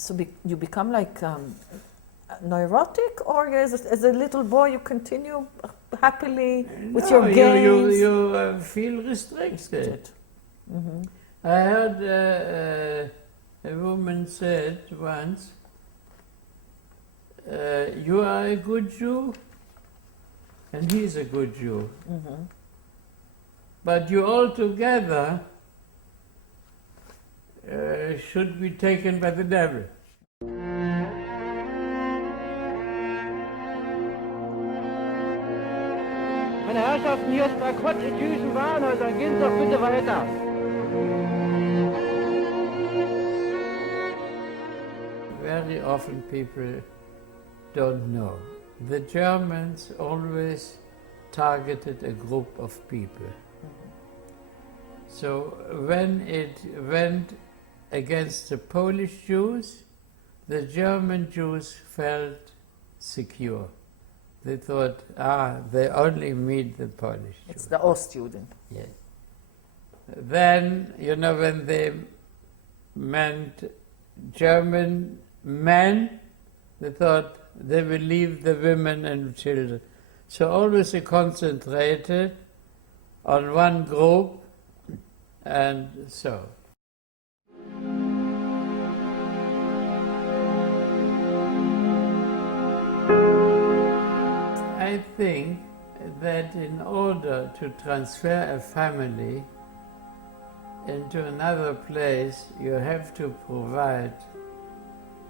So you become like neurotic, or as a little boy you continue happily with your games? You feel restricted. Mm-hmm. I heard a woman said once, you are a good Jew, and he's a good Jew. Mm-hmm. But you all together should be taken by the devil. Meine Herrschaften, hier ist Bankrott in jüdischen Warenhäusern. Gehen Sie doch bitte weiter. Very often people don't know. The Germans always targeted a group of people. So when it went against the Polish Jews, the German Jews felt secure. They thought, they only meet the Polish Jews. It's the Ostjuden. Yes. Then, when they meant German men, they thought they will leave the women and children. So always they concentrated on one group, and so. I think that in order to transfer a family into another place, you have to provide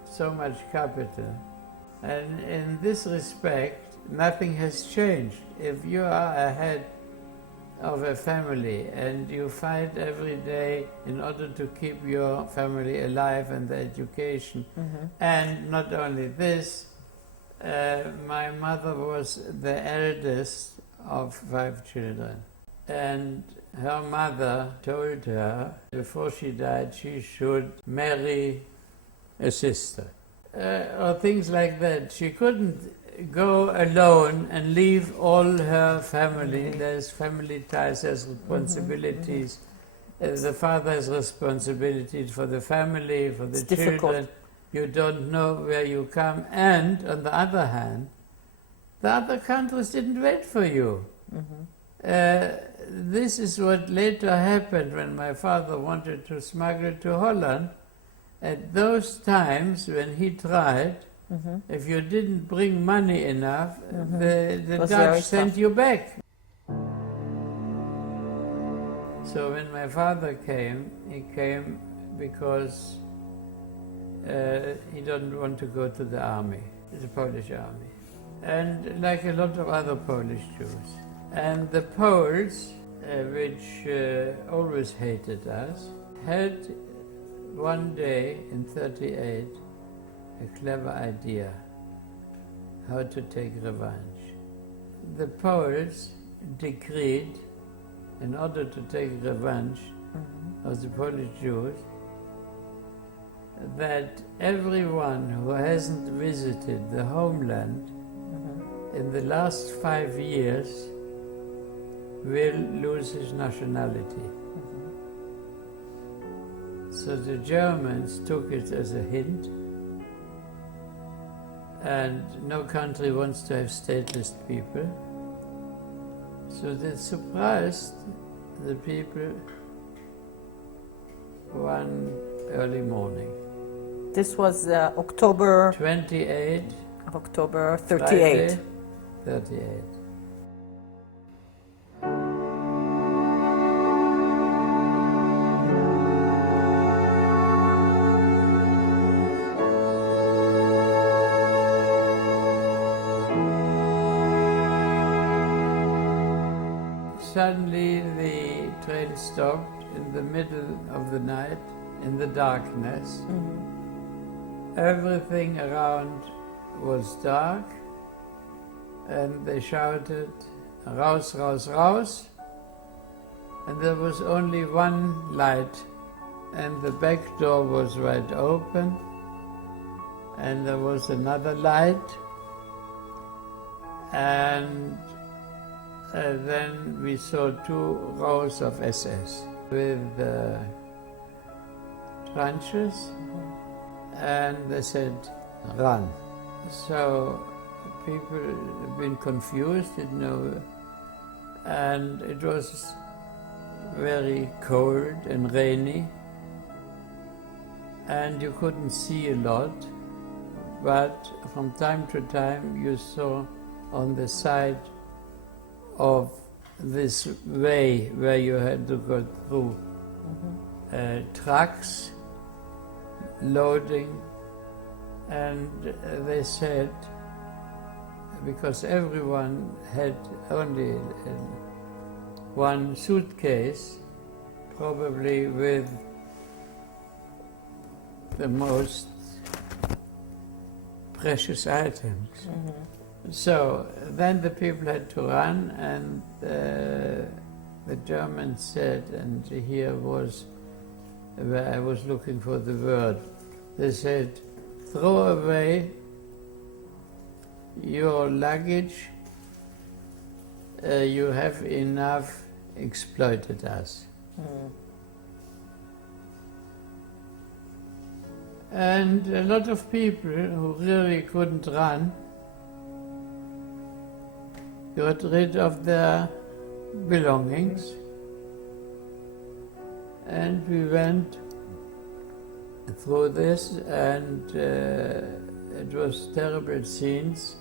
so much capital. And in this respect, nothing has changed. If you are a head of a family and you fight every day in order to keep your family alive and the education, and not only this, my mother was the eldest of 5 children, and her mother told her before she died she should marry a sister, or things like that. She couldn't go alone and leave all her family. There's family ties, there's responsibilities. The father has responsibilities for the family, for the children. Difficult. You don't know where you come, and on the other hand, the other countries didn't wait for you. This is what later happened when my father wanted to smuggle to Holland. At those times when he tried, if you didn't bring money enough, the Dutch sent you back. So when my father came, he came because he didn't want to go to the army, the Polish army, and like a lot of other Polish Jews. And the Poles, which always hated us, had one day in '38 a clever idea how to take revenge. The Poles decreed, in order to take revenge of the Polish Jews, that everyone who hasn't visited the homeland in the last 5 years will lose his nationality. So the Germans took it as a hint, and no country wants to have stateless people. So they surprised the people one early morning. This was October 28 of October 38. Friday, 38. Suddenly the train stopped in the middle of the night, in the darkness. Everything around was dark, and they shouted, "Raus, raus, raus!" And there was only one light, and the back door was wide open, and there was another light, and then we saw 2 rows of SS with trenches, and they said, run. So people have been confused, didn't know, and it was very cold and rainy, and you couldn't see a lot, but from time to time you saw on the side of this way where you had to go through trucks loading, and they said, because everyone had only one suitcase, probably with the most precious items. So then the people had to run, and the Germans said, and here was where I was looking for the word, they said, throw away your luggage, you have enough exploited us. And a lot of people who really couldn't run got rid of their belongings, and we went through this, and it was terrible scenes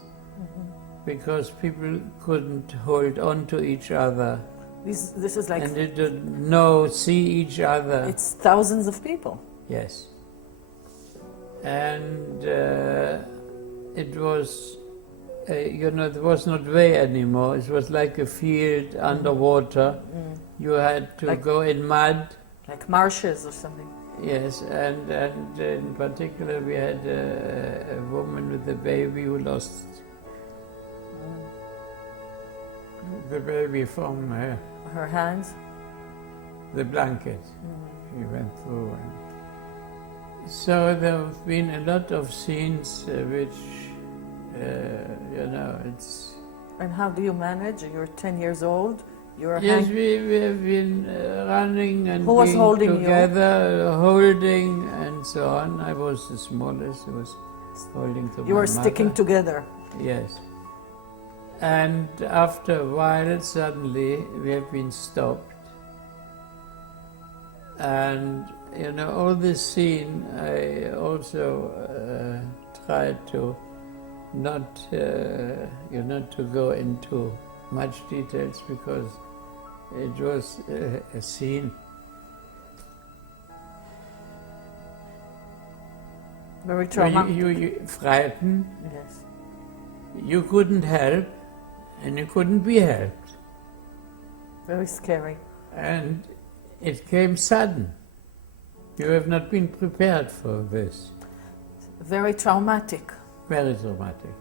because people couldn't hold on to each other. This is like... And they didn't see each other. It's thousands of people. Yes. And it was, there was not way anymore. It was like a field underwater. You had to go in mud. Like marshes or something. Yes, and in particular we had a woman with a baby who lost the baby from her hands. The blanket. She went through. So there have been a lot of scenes which, it's... And how do you manage? You're 10 years old. Yes, we have been running and Who was being holding together, holding and so on. I was the smallest. I was holding to my mother. You were sticking together. Yes. And after a while, suddenly, we have been stopped. And, all this scene, I also tried to not, to go into much details because it was a scene. Very traumatic. You frightened. Yes. You couldn't help, and you couldn't be helped. Very scary. And it came sudden. You have not been prepared for this. Very traumatic. Very traumatic.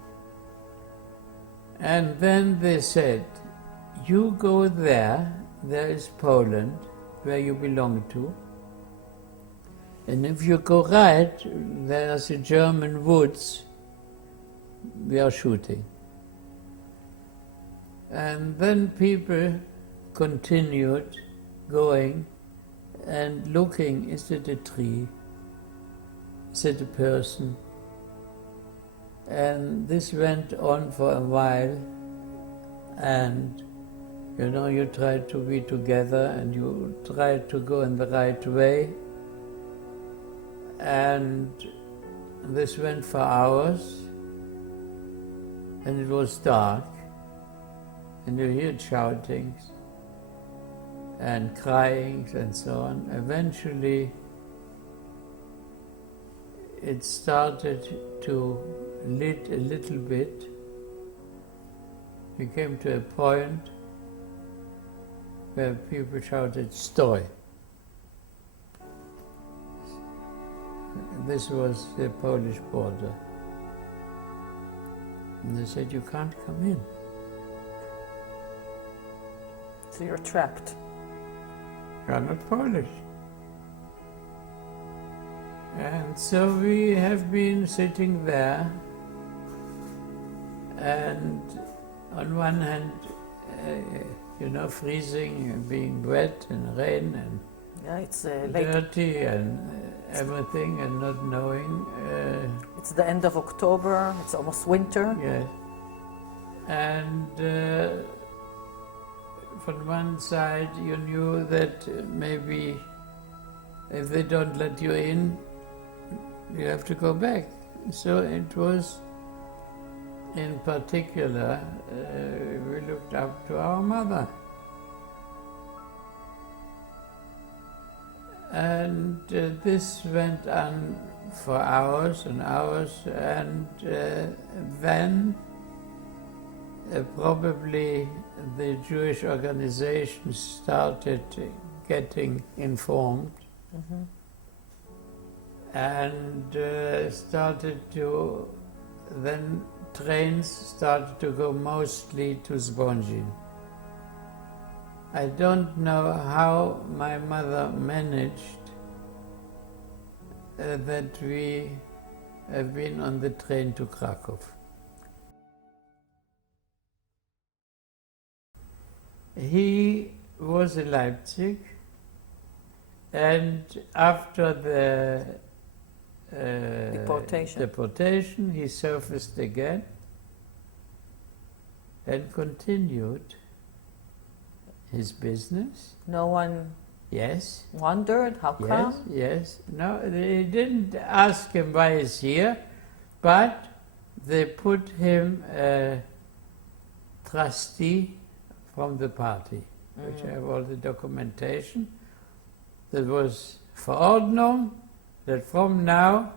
And then they said, you go there is Poland, where you belong to, and if you go right, there's the German woods, we are shooting. And then people continued going and looking, is it a tree, is it a person? And this went on for a while, and you tried to be together and you tried to go in the right way, and this went for hours, and it was dark, and you heard shoutings and cryings and so on. Eventually it started to lit a little bit. We came to a point where people shouted, "Stoi!" This was the Polish border. And they said, you can't come in. So you're trapped. You are not Polish. And so we have been sitting there, and on one hand, freezing and being wet and rain and Yeah, it's late. dirty, and everything and not knowing. It's the end of October, it's almost winter. Yes. And from one side you knew that maybe if they don't let you in, you have to go back. So it was, in particular, we looked up to our mother. And this went on for hours and hours, and then probably the Jewish organization started getting informed. Mm-hmm. And started to, then trains started to go mostly to Zbonjin. I don't know how my mother managed that we have been on the train to Krakow. He was in Leipzig, and after the deportation, he surfaced again and continued his business. No one Yes. wondered how come? Yes. No, they didn't ask him why he's here, but they put him a trustee from the party, which I have all the documentation. There was Verordnung that from now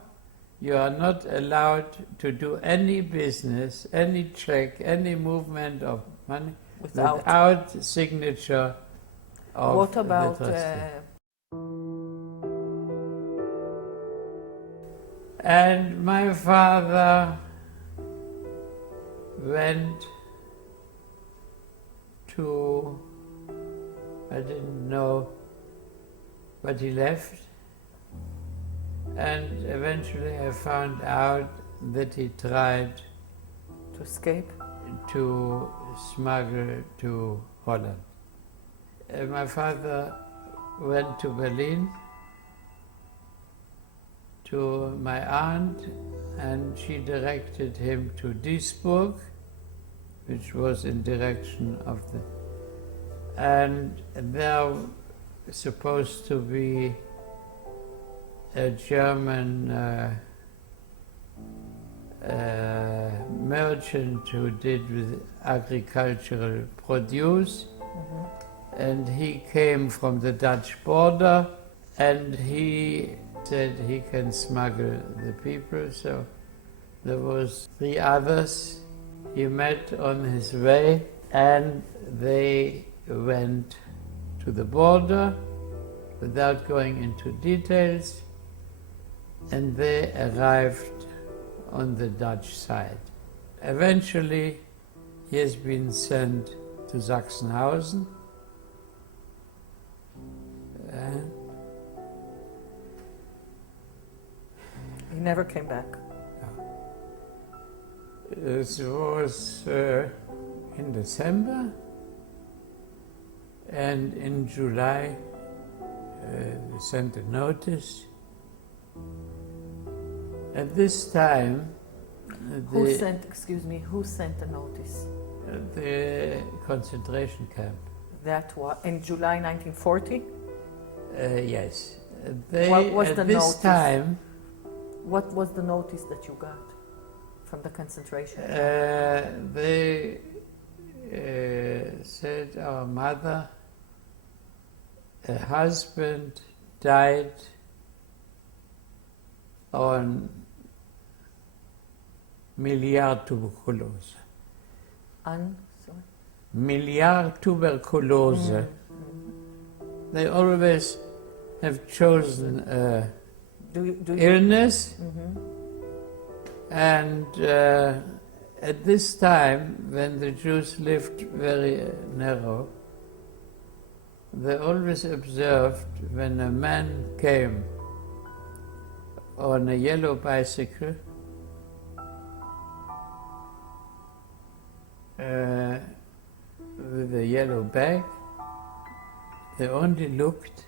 you are not allowed to do any business, any check, any movement of money without signature of What about the trustee. And my father went to, I didn't know, but he left. And eventually I found out that he tried to escape? To smuggle to Holland. My father went to Berlin to my aunt, and she directed him to Duisburg, which was in direction of the, and there was supposed to be a German merchant who did with agricultural produce, and he came from the Dutch border, and he said he can smuggle the people. So there was 3 others he met on his way, and they went to the border without going into details, and they arrived on the Dutch side. Eventually, he has been sent to Sachsenhausen. He never came back. It was in December, and in July they sent a notice. At this time, Who sent the notice? The concentration camp. That was in July 1940? Yes. What was the this notice? time, What was the notice that you got from the concentration camp? they said our mother, her husband died on Milliardtuberkulose. Sorry? Milliardtuberkulose. They always have chosen a illness, and at this time, when the Jews lived very narrow, they always observed when a man came on a yellow bicycle with a yellow bag, they only looked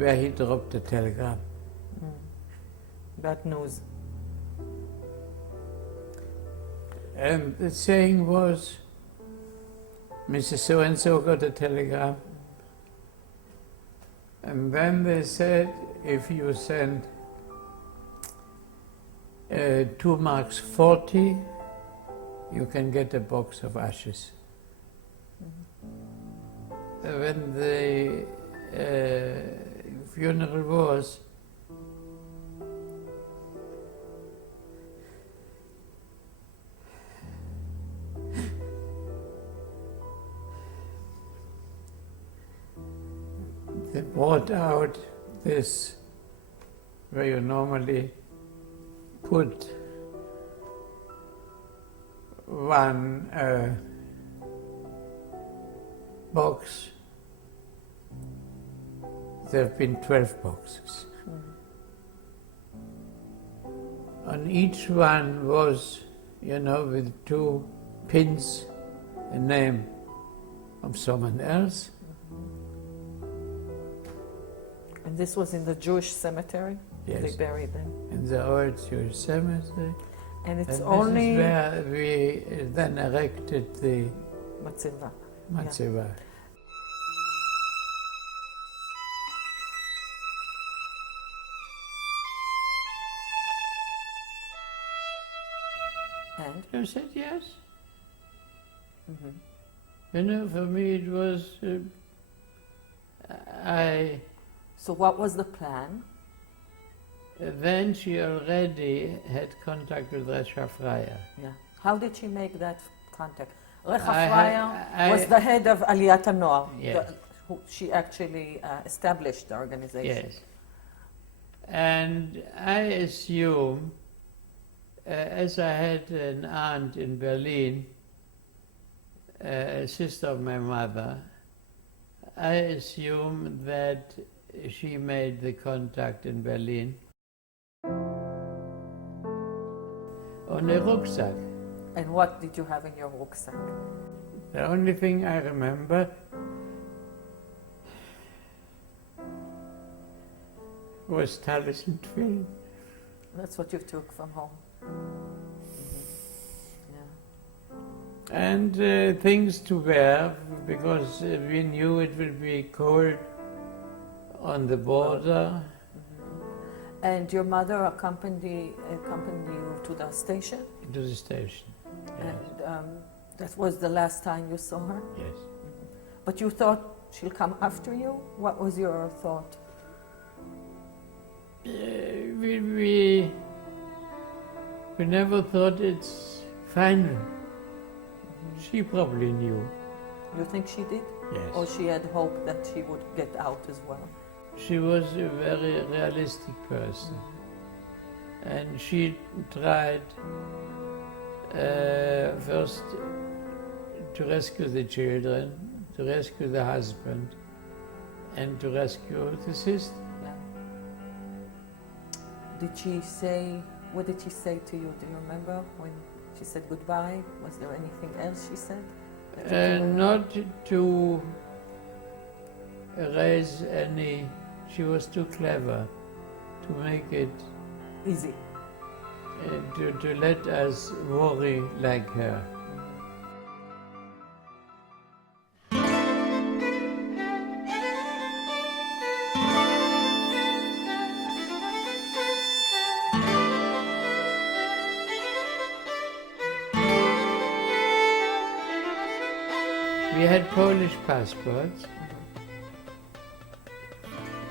where he dropped the telegram. Bad news. And the saying was, Mrs. So-and-so got a telegram. And then they said, if you send 2 marks 40, you can get a box of ashes. When the funeral was, they brought out this, where you normally put one box. There have been 12 boxes. On each one was, with 2 pins, a name of someone else. And this was in the Jewish cemetery? Yes. They buried them. In the old Jewish cemetery. And it's And only this is where we then erected the Matzeva. Matzeva. And? I said yes. For me it was, So what was the plan? then she already had contact with Recha Freya. Yeah. How did she make that contact? Recha I Freya had- was the head of Aliyat HaNoar. Yes. She actually established the organization. Yes. And I assume, as I had an aunt in Berlin, a sister of my mother, I assume that she made the contact in Berlin on a rucksack. And what did you have in your rucksack? The only thing I remember was talis and tefillin. That's what you took from home. Yeah. And things to wear, because we knew it would be cold on the border. And your mother accompanied you to the station? To the station. Yes. And that was the last time you saw her? Yes. But you thought she'll come after you? What was your thought? We never thought it's final. She probably knew. You think she did? Yes. Or she had hoped that she would get out as well? She was a very realistic person. And she tried first to rescue the children, to rescue the husband, and to rescue the sister. Yeah. What did she say to you? Do you remember when she said goodbye? Was there anything else she said? Not to erase any, she was too clever to make it, Easy. to let us worry like her. We had Polish passports,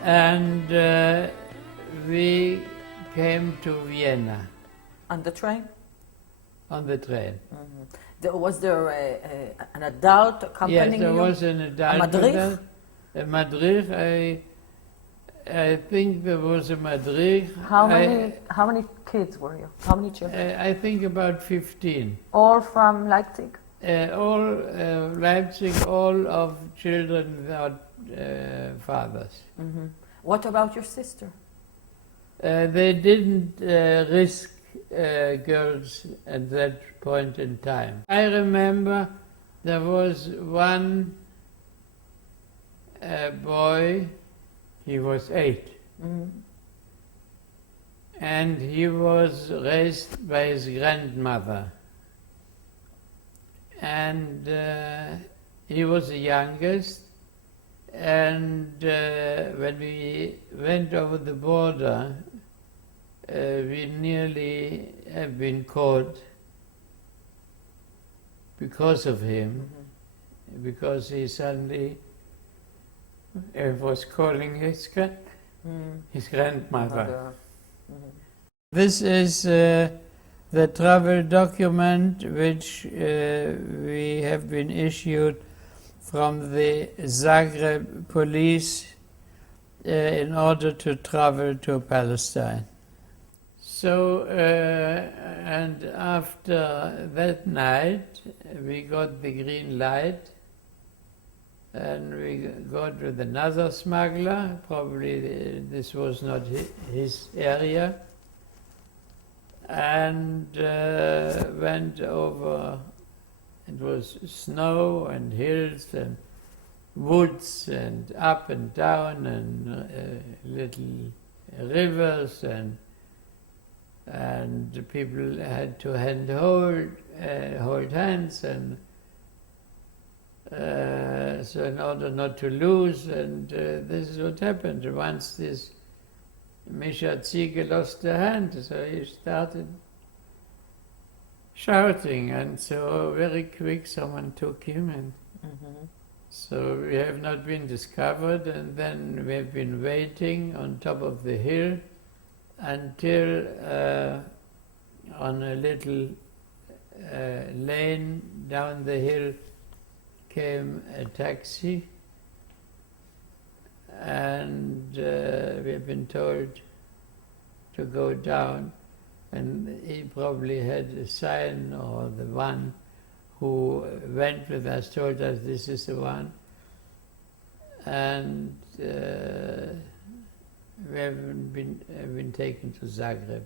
and we came to Vienna On the train? on the train. Was there an adult accompanying Yes, there you? was an adult. madrich? A madrich. I think there was a madrich. How many kids were you? How many children? I think about 15. All from Leipzig? All Leipzig, all of children without fathers. What about your sister? They didn't risk girls at that point in time. I remember there was one boy he was 8. And he was raised by his grandmother. And he was the youngest. And when we went over the border, we nearly have been caught because of him, because he suddenly was calling his grandmother. This is the travel document which we have been issued from the Zagreb police in order to travel to Palestine. So, and after that night, we got the green light, and we got with another smuggler. Probably this was not his area, and went over. It was snow and hills and woods and up and down and little rivers, and the people had to hold hands, and so in order not to lose, and this is what happened. Once this Misha Ziege lost a hand, so he started shouting, and so very quick someone took him, and so we have not been discovered, and then we have been waiting on top of the hill until on a little lane down the hill came a taxi, and we have been told to go down, and he probably had a sign, or the one who went with us told us this is the one, and we have been taken to Zagreb.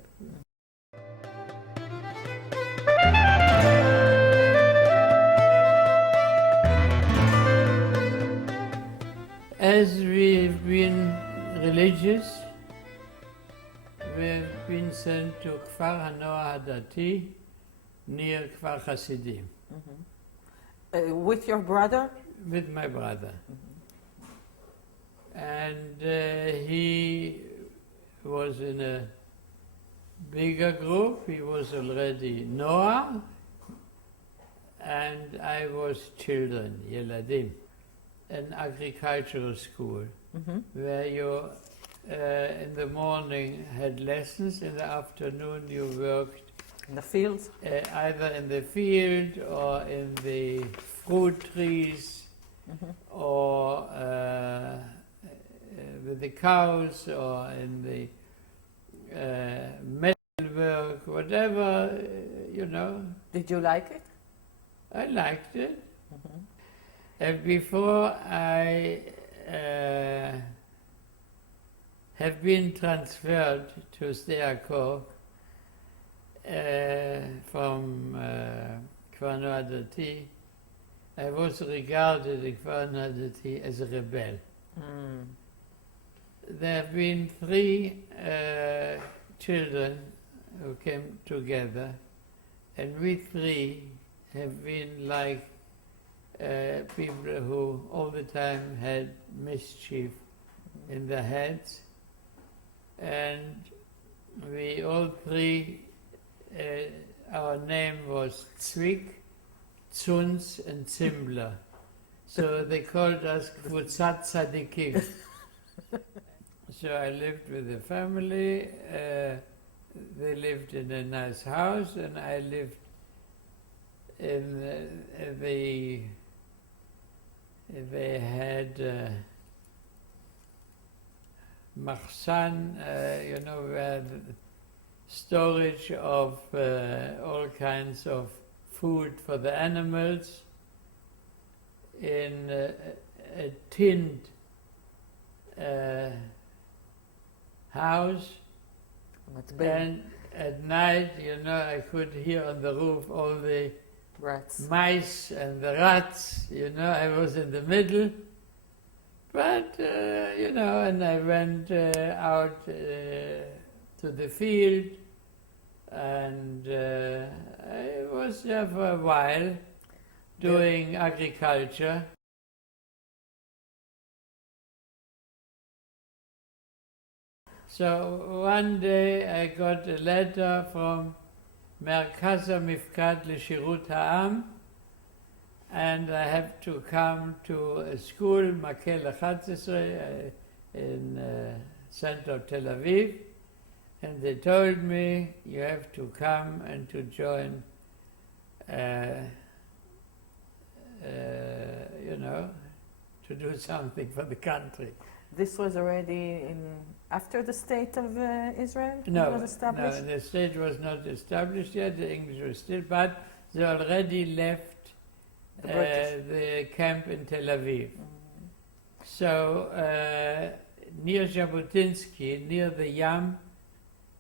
As we've been religious, we've been sent to Kfar HaNoah HaDati near Kfar Hasidim. With your brother? With my brother. And he was in a bigger group. He was already Noah, and I was children, Yeladim, an agricultural school, where you in the morning had lessons, in the afternoon you worked in the fields? Either in the field or in the fruit trees, or with the cows, or in the metal work, whatever, you know. Did you like it? I liked it. And before I have been transferred to Steakov from Kfar Noah HaDati, I was regarded in Kfar Noah HaDati as a rebel. There have been 3 children who came together, and we 3 have been like people who all the time had mischief in their heads, and we all 3, our name was Zwick, Zunz, and Zimbler. So they called us Kvuzat Tzadikim. So I lived with the family. They lived in a nice house, and I lived in they had machsan, you know, where the storage of all kinds of food for the animals in a tinned house. And at night, you know, I could hear on the roof all the Rats. mice and the rats, you know. I was in the middle, But, you know, and I went out to the field, and I was there for a while doing agriculture. So one day I got a letter from Merkaz HaMifkad L'Shirut Ha'am, and I have to come to a school, Makel 11, in center of Tel Aviv, and they told me you have to come and to join, you know, to do something for the country. This was already after the state of Israel No, was established? no, the state was not established yet, the English was still, but they already left the camp in Tel Aviv. So near Jabotinsky, near the Yam,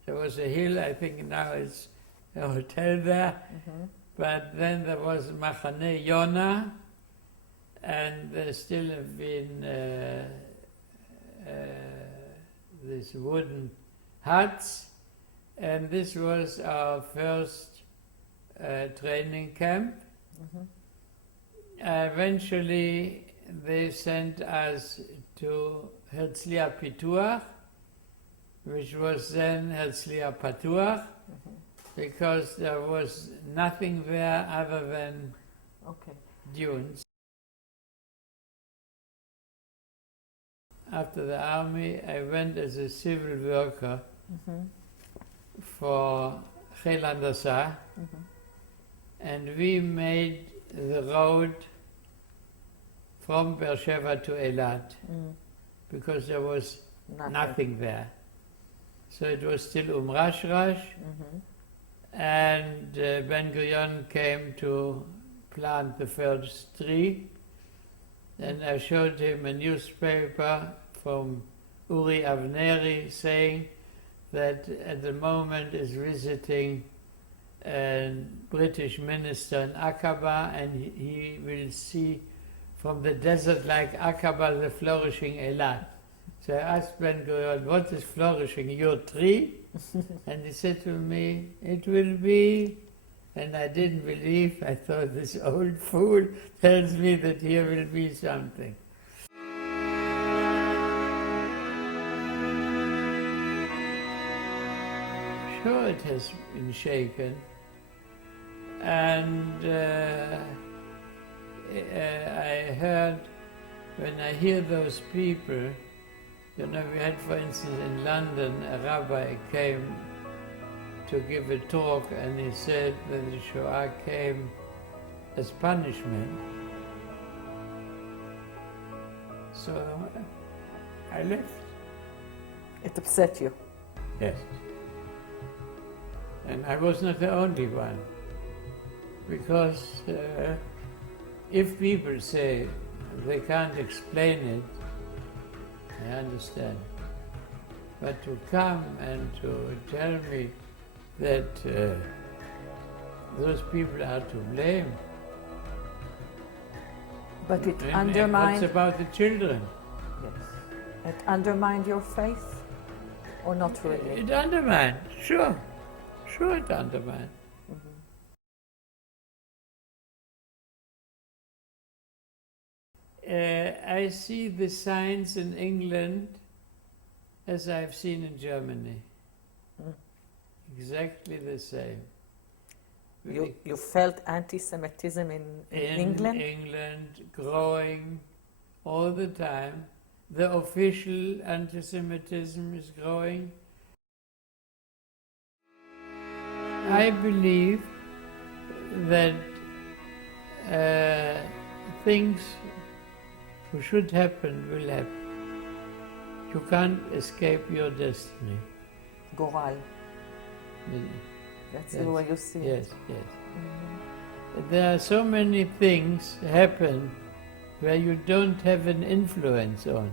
there was a hill, I think now it's a hotel there, but then there was Machane Yonah, and there still have been these wooden huts, and this was our first training camp. Eventually they sent us to Herzliya Pituach, which was then Herzliya Patuach, because there was nothing there other than dunes. After the army, I went as a civil worker for Chel Handasa, and we made the road from Beersheba to Eilat, because there was nothing there. So it was still Rashrash, and Ben Gurion came to plant the first tree, and I showed him a newspaper from Uri Avneri saying that at the moment is visiting a British minister in Aqaba, and he will see from the desert like Aqaba the flourishing Eilat. So I asked Ben Gurion, what is flourishing, your tree? And he said to me, it will be, and I didn't believe. I thought, this old fool tells me that here will be something. Sure, it has been shaken, and I heard, when I hear those people, you know, we had, for instance, in London, a rabbi came to give a talk, and he said that the Shoah came as punishment. So I left. It upset you? Yes. And I was not the only one, because if people say they can't explain it, I understand. But to come and to tell me that those people are to blame. But it And undermined... what's about the children? Yes. It undermined your faith? Or not really? It undermined, sure. Sure it undermined. I see the signs in England as I've seen in Germany. Exactly the same. You felt anti-Semitism in England? In England, growing all the time. The official anti-Semitism is growing. I believe that things which should happen will happen. You can't escape your destiny. Goral. That's the way you see it. Yes, yes. There are so many things happen where you don't have an influence on.